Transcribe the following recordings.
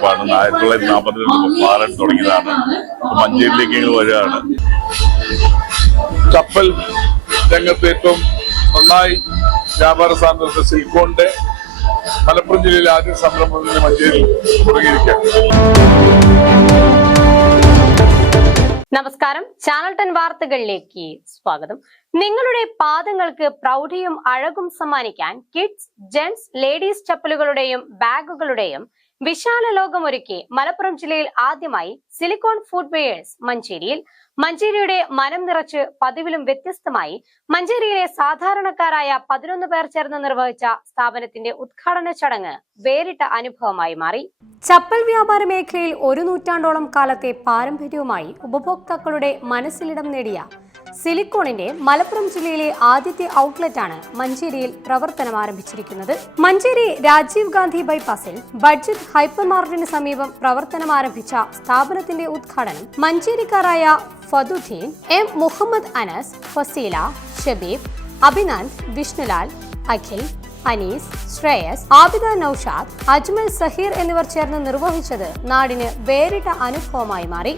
1942 പാലം തുടങ്ങിയതാണ്. മഞ്ചേരിയിലേക്ക് ഞങ്ങൾ വരികയാണ്. കപ്പൽ രംഗത്ത് ഏറ്റവും നന്നായി വ്യാപാര സാന്ദ്രത സിലിക്കോണിന്റെ മലപ്പുറം ജില്ലയിലെ ആദ്യ സംരംഭം മഞ്ചേരി തുടങ്ങിയിരിക്കുകയാണ്. നമസ്കാരം, ചാനൽ 10 വാർത്തകളിലേക്ക് സ്വാഗതം. നിങ്ങളുടെ പാദങ്ങൾക്ക് പ്രൗഢിയും അഴകും സമ്മാനിക്കാൻ കിഡ്സ്, ജെന്റ്സ്, ലേഡീസ് ചപ്പലുകളുടെയും ബാഗുകളുടെയും വിശാല ലോകമൊരുക്കി മലപ്പുറം ജില്ലയിൽ ആദ്യമായി സിലിക്കോൺ ഫുട്വെയേഴ്സ് മഞ്ചേരിയിൽ. മഞ്ചേരിയുടെ മനം നിറച്ച് പതിവിലും വ്യത്യസ്തമായി മഞ്ചേരിയിലെ സാധാരണക്കാരായ 11 പേർ ചേർന്ന് നിർവഹിച്ച സ്ഥാപനത്തിന്റെ ഉദ്ഘാടന ചടങ്ങ് വേറിട്ട അനുഭവമായി മാറി. ചപ്പൽ വ്യാപാര മേഖലയിൽ 1 നൂറ്റാണ്ടോളം കാലത്തെ പാരമ്പര്യവുമായി ഉപഭോക്താക്കളുടെ മനസ്സിലിടം നേടിയ സിലിക്കോണിന്റെ മലപ്പുറം ജില്ലയിലെ ആദ്യത്തെ ഔട്ട്ലെറ്റാണ് മഞ്ചേരിയിൽ പ്രവർത്തനം ആരംഭിച്ചിരിക്കുന്നത്. മഞ്ചേരി രാജീവ് ഗാന്ധി ബൈപ്പാസിൽ ബഡ്ജറ്റ് ഹൈപ്പർ മാർക്കറ്റിന് സമീപം പ്രവർത്തനം ആരംഭിച്ച സ്ഥാപനത്തിന്റെ ഉദ്ഘാടനം മഞ്ചേരിക്കാരായ ഫതുദ്ദീൻ, എം മുഹമ്മദ് അനസ്, ഫസീല, ഷബീബ്, അഭിനന്ദ്, വിഷ്ണുലാൽ, അഖിൽ, അനീസ്, ശ്രേയസ്, ആബിദ, നൌഷാദ്, അജ്മൽ, സഹീർ എന്നിവർ ചേർന്ന് നിർവഹിച്ചത് നാടിന് വേറിട്ട അനുഭവമായി മാറി.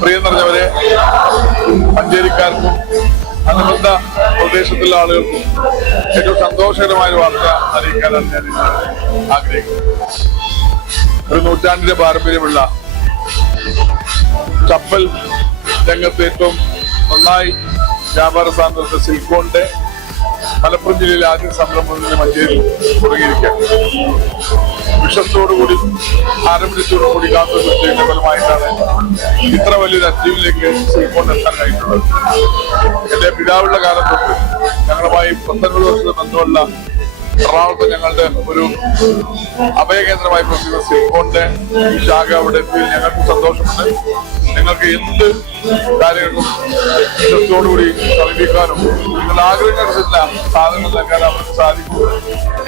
പ്രിയം നിറഞ്ഞവരെ, മഞ്ചേരിക്കാർക്കും അനുബന്ധ പ്രദേശത്തുള്ള ആളുകൾക്കും ഏറ്റവും സന്തോഷകരമായ വാർത്ത അറിയിക്കാനാണ് ഞാൻ ആഗ്രഹിക്കുന്നത്. 1 നൂറ്റാണ്ടിന്റെ പാരമ്പര്യമുള്ള കപ്പൽ രംഗത്ത് ഏറ്റവും നന്നായി വ്യാപാര സാന്ദ്രത സിലിക്കോണിന്റെ മലപ്പുറം ജില്ലയിലെ ആദ്യ സംരംഭം മഞ്ചേരി തുടങ്ങിയിരിക്കുകയാണ്. വിശ്വസത്തോടുകൂടി പാരമ്പര്യത്തോടുകൂടി കാത്തുസൂക്ഷിച്ചതിന്റെ ഫലമായിട്ടാണ് ഇത്ര വലിയൊരു അച്ചീവിലേക്ക് സിലിക്കോൺ എത്താൻ കഴിഞ്ഞിട്ടുള്ളത്. എന്റെ പിതാവുള്ള കാലം തൊട്ട് ഞങ്ങളുമായി 19 വർഷത്തെ ബന്ധമുള്ള എറണാകുളത്ത് ഞങ്ങളുടെ ഒരു അഭയകേന്ദ്രമായി പ്രവർത്തിക്കുന്ന സിലിക്കോണിന്റെ ഈ ശാഖ അവിടെ എത്തിയതിൽ ഞങ്ങൾക്ക് സന്തോഷമുണ്ട്. നിങ്ങൾക്ക് എന്ത് കാര്യങ്ങൾക്കും വിശ്വസത്തോടുകൂടി സമീപിക്കാനും നിങ്ങളുടെ ആഗ്രഹങ്ങൾക്കനുസരിച്ചുള്ള സാധനങ്ങൾ നൽകാൻ അവർക്ക് സാധിക്കും.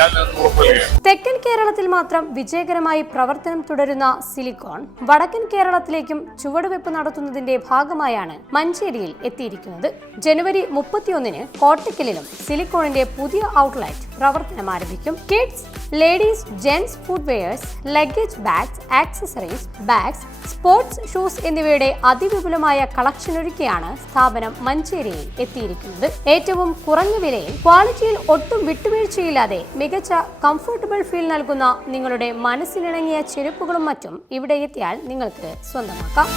ഞാൻ ഉറപ്പുകയാണ്. തെക്കൻ കേരളത്തിൽ മാത്രം വിജയകരമായി പ്രവർത്തനം തുടരുന്ന സിലിക്കോൺ വടക്കൻ കേരളത്തിലേക്കും ചുവടുവെപ്പ് നടത്തുന്നതിന്റെ ഭാഗമായാണ് മഞ്ചേരിയിൽ എത്തിയിരിക്കുന്നത്. ജനുവരി 31-ന് കോട്ടക്കലിലും സിലിക്കോണിന്റെ പുതിയ ഔട്ട്ലെറ്റ് പ്രവർത്തനം ആരംഭിക്കും. Kids, ladies, gents footwears, luggage bags, accessories, bags, sports shoes എന്നിവയുടെ അതിവിപുലമായ കളക്ഷൻ ഒരുക്കിയാണ് സ്ഥാപനം മഞ്ചേരിയിൽ എത്തിയിരിക്കുന്നത്. ഏറ്റവും കുറഞ്ഞ വിലയിൽ ക്വാളിറ്റിയിൽ ഒട്ടും വിട്ടുവീഴ്ചയില്ലാതെ മികച്ച കംഫർട്ടബിൾ ഫീൽ നൽകുന്ന നിങ്ങളുടെ മനസ്സിനിണങ്ങിയ ചെരുപ്പുകളും മറ്റും ഇവിടെ എത്തിയാൽ നിങ്ങൾക്ക് സ്വന്തമാക്കാം.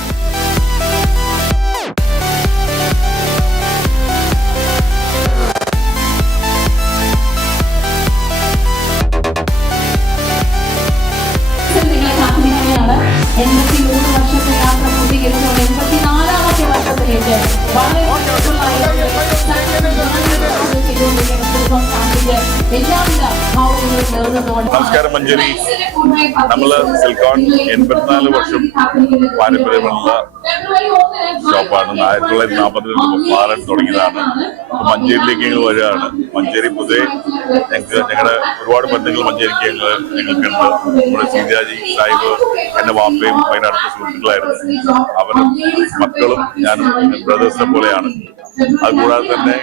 വർഷത്തെ യാത്ര പൂർത്തീകരിച്ചുകൊണ്ട് 84ാമത്തെ വർഷത്തിലേക്ക് വളരെ നമസ്കാരം. മഞ്ചേരി നമ്മള് സിലിക്കോൺ 84 വർഷം പാരമ്പര്യമുള്ള ഷോപ്പാണ്. 1942 പാലം തുടങ്ങിയതാണ്. മഞ്ചേരിയിലേക്ക് ഞങ്ങൾ വരികയാണ്. മഞ്ചേരി പൊതുവെ ഞങ്ങളുടെ ഒരുപാട് ബന്ധങ്ങൾ മഞ്ചേരിക്ക് ഞങ്ങൾക്കുണ്ട്. നമ്മുടെ സീതാജി സാഹിബ് എന്റെ വാപ്പയും അതിനടുത്ത സുഹൃത്തുക്കളായിരുന്നു. അവരും മക്കളും ഞാനും ബ്രദേഴ്സിനെ പോലെയാണ്. അതുകൂടാതെ തന്നെ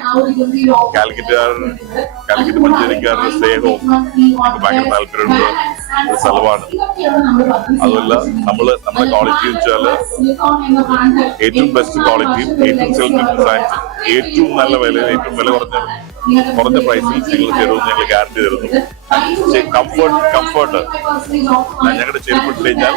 കാലിക്കറ്റ് മഞ്ചേരിക്കാരുടെ സ്നേഹവും എനിക്ക് ഭയങ്കര താല്പര്യമുള്ള ഒരു സ്ഥലമാണ്. അതുമല്ല നമ്മുടെ ക്വാളിറ്റി വെച്ചാല് ഏറ്റവും ബെസ്റ്റ് ക്വാളിറ്റിയും ഏറ്റവും സെൽഫ് ഡിസൈൻസും ഏറ്റവും നല്ല വിലയും ഏറ്റവും വില കുറഞ്ഞ പ്രൈസിൽ നിങ്ങൾ തരുമെന്ന് ഞങ്ങൾ ഗ്യാരണ്ടി തരുന്നു. കംഫർട്ട് ഞങ്ങളുടെ ചെരുപ്പിട്ട് കഴിഞ്ഞാൽ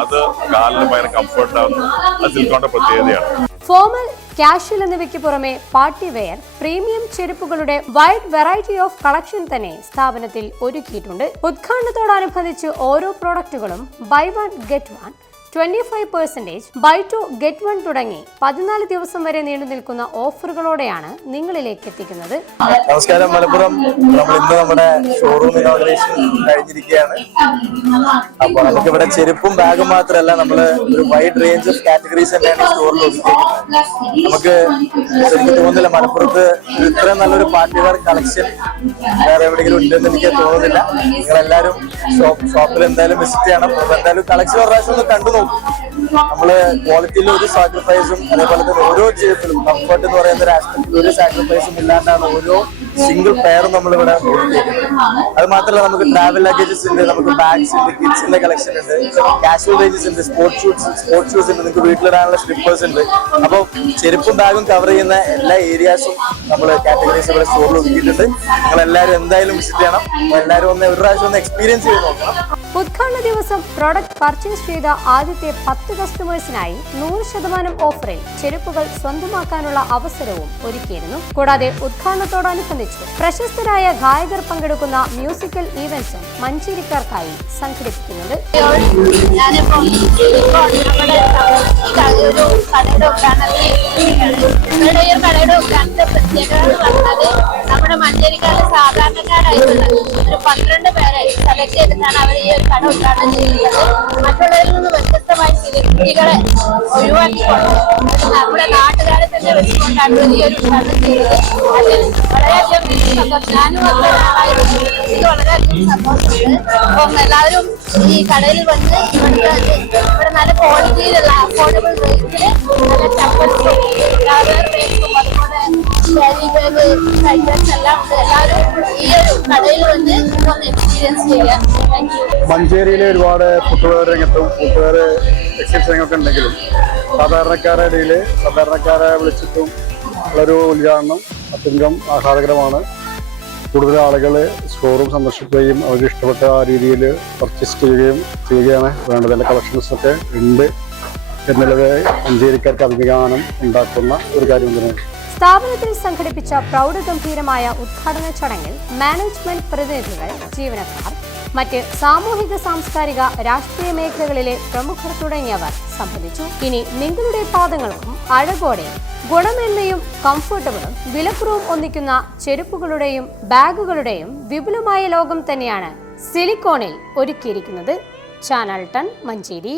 അത് കാലിന് ഭയങ്കര കംഫർട്ടാണ്. അത് സിലിക്കോണിന്റെ പ്രത്യേകതയാണ്. ഫോമൽ, കാഷ്വൽ എന്നിവയ്ക്ക് പുറമെ പാർട്ടി വെയർ, പ്രീമിയം ചെരുപ്പുകളുടെ വൈഡ് വെറൈറ്റി ഓഫ് കളക്ഷൻ തന്നെ സ്ഥാപനത്തിൽ ഒരുക്കിയിട്ടുണ്ട്. ഉദ്ഘാടനത്തോടനുബന്ധിച്ച് ഓരോ പ്രോഡക്റ്റുകളും buy 1 get 1 25% buy two get one തുടങ്ങി 14 ദിവസം വരെ നീണ്ടു നിൽക്കുന്ന ഓഫറുകളോടെയാണ് നിങ്ങളിലേക്ക് എത്തിക്കുന്നത്. നമസ്കാരം മലപ്പുറം. നമ്മൾ ഇന്ന് നമ്മുടെ ഷോറൂം ഇനോഗ്രേഷൻ കഴിഞ്ഞിരിക്കുകയാണ്. അപ്പൊ നമുക്ക് ഇവിടെ ചെരുപ്പും ബാഗും മാത്രമല്ല, നമ്മള് ഒരു വൈഡ് റേഞ്ച് ഓഫ് കാറ്റഗറീസ് തന്നെയാണ് സ്റ്റോറിൽ ഒതുക്കിയിരിക്കുന്നത്. നമുക്ക് എനിക്ക് തോന്നുന്നില്ല മലപ്പുറത്ത് ഇത്രയും നല്ലൊരു പാർട്ടി വെയർ കളക്ഷൻ വേറെ എവിടെയെങ്കിലും ഉണ്ടെന്ന് എനിക്ക് തോന്നുന്നില്ല. നിങ്ങളെല്ലാവരും ഷോപ്പിൽ എന്തായാലും വിസിറ്റ് ചെയ്യണം. എന്തായാലും കളക്ഷൻ ഒരു പ്രാവശ്യം ഒന്ന് കണ്ടു നോക്കും. നമ്മള് ക്വാളിറ്റിയിൽ ഒരു സാക്രിഫൈസും അതേപോലെ തന്നെ ഓരോ ചെരുപ്പിലും കംഫർട്ട് എന്ന് പറയുന്ന ഒരു ആസ്പെക്റ്റിൽ ഒരു സാക്രിഫൈസും ഇല്ലാണ്ടാണ് ഓരോ സിംഗിൾ പെയറും നമ്മളിവിടെ കൊടുത്തിരിക്കുന്നത്. അത് മാത്രമല്ല, നമുക്ക് ട്രാവൽ ലഗേജസ് ഉണ്ട്, നമുക്ക് ബാഗ്സ് ഉണ്ട്, കിഡ്സിന്റെ കളക്ഷൻ ഉണ്ട്, കാഷ്വൽ റേഞ്ചസ് ഉണ്ട്, സ്പോർട്സ് ഷൂസ് ഉണ്ട്, നിങ്ങൾക്ക് വീട്ടിലിടാനുള്ള സ്ലിപ്പേഴ്സ് ഉണ്ട്. അപ്പോൾ ചെരുപ്പും ബാഗും കവർ ചെയ്യുന്ന എല്ലാ ഏരിയാസും നമ്മൾ കാറ്റഗറീസ് ഇവിടെ സ്റ്റോറിൽ ഒതുക്കിയിട്ടുണ്ട്. നിങ്ങൾ എല്ലാവരും എന്തായാലും വിസിറ്റ് ചെയ്യണം. എല്ലാവരും ഒന്ന് ഒരു പ്രാവശ്യം ഒന്ന് എക്സ്പീരിയൻസ് ചെയ്ത് നോക്കണം. ഉദ്ഘാടന ദിവസം പ്രോഡക്റ്റ് പർച്ചേസ് ചെയ്ത ആദ്യത്തെ 10 കസ്റ്റമേഴ്സിനായി 100% ഓഫറിൽ ചെരുപ്പുകൾ സ്വന്തമാക്കാനുള്ള അവസരവും ഒരുക്കിയിരുന്നു. കൂടാതെ ഉദ്ഘാടനത്തോടനുബന്ധിച്ച് പ്രശസ്തരായ ഗായകർ പങ്കെടുക്കുന്ന മ്യൂസിക്കൽ ഈവന്റ്സും മഞ്ചേരിക്കാർക്കായി സംഘടിപ്പിക്കുന്നുണ്ട്. നമ്മുടെ മഞ്ചേരിക്കാരുടെ സാധാരണക്കാരായിട്ടുള്ള ഒരു 12 പേരെ സെലക്ട് ചെയ്തിട്ടാണ് അവർ ഈ ഒരു കട ഉദ്ഘാടനം ചെയ്യുന്നത്. മറ്റുള്ളവരിൽ നിന്ന് വ്യത്യസ്തമായ കുട്ടികളെ ഒഴിവാക്കിക്കൊണ്ട് നമ്മുടെ നാട്ടുകാരെ തന്നെ വെച്ചുകൊണ്ടാണ് ഈ ഒരു ഉദ്ഘാടനം ചെയ്യുന്നത്. അതിൽ വളരെയധികം സന്തോഷം. ഞാനും വന്ന ഒരാളായിരുന്നു. ഇത് വളരെയധികം സന്തോഷമുണ്ട്. അപ്പം എല്ലാവരും ഈ കടയിൽ വന്ന് ഇവിടെ നല്ല ക്വാളിറ്റിയിലുള്ള അഫോർഡബിൾ റേറ്റില് നല്ല ചപ്പൽസും ബാഗും അതുപോലെ ക്യാരി ബാഗ് ഐറ്റംസ് എല്ലാം ഉണ്ട്. എല്ലാവരും ഈ ഒരു കടയിൽ വന്ന് ഒന്ന് എക്സ്പീരിയൻസ് ചെയ്യാം. മഞ്ചേരിയിലെ ഒരുപാട് ഫുട്വെയർ രംഗത്തും ഫുട്വെയർ ടെക്സ്റ്റൈൽസ് രംഗമൊക്കെ ഉണ്ടെങ്കിലും സാധാരണക്കാരുടെ ഇടയിൽ സാധാരണക്കാരെ വിളിച്ചിട്ടും ഉള്ളൊരു ഉദ്ഘാടനം അത്യന്തം ആഹ്ലാദകരമാണ്. കൂടുതൽ ആളുകൾ ഷോറൂം സന്ദർശിക്കുകയും അവർക്ക് ഇഷ്ടപ്പെട്ട രീതിയിൽ പർച്ചേസ് ചെയ്യുകയാണ് വേണ്ടത്. എൻ്റെ കളക്ഷൻസൊക്കെ ഉണ്ട് എന്നുള്ളത് മഞ്ചേരിക്കാർക്ക് അഭിമാനം ഉണ്ടാക്കുന്ന ഒരു കാര്യം തന്നെയാണ്. സ്ഥാപനത്തിൽ സംഘടിപ്പിച്ച പ്രൗഢഗംഭീരമായ ഉദ്ഘാടന ചടങ്ങിൽ മാനേജ്മെന്റ് പ്രതിനിധികൾ, ജീവനക്കാർ, മറ്റ് സാമൂഹിക സാംസ്കാരിക രാഷ്ട്രീയ മേഖലകളിലെ പ്രമുഖർ തുടങ്ങിയവർ സംബന്ധിച്ചു. ഇനി നിങ്ങളുടെ പാദങ്ങൾക്കും അഴകോടെ ഗുണമേന്മയും കംഫർട്ടബിളും വിലക്കുറവും ഒന്നിക്കുന്ന ചെരുപ്പുകളുടെയും ബാഗുകളുടെയും വിപുലമായ ലോകം തന്നെയാണ് സിലിക്കോണിൽ ഒരുക്കിയിരിക്കുന്നത്. ചാനൽ 10 മഞ്ചേരി.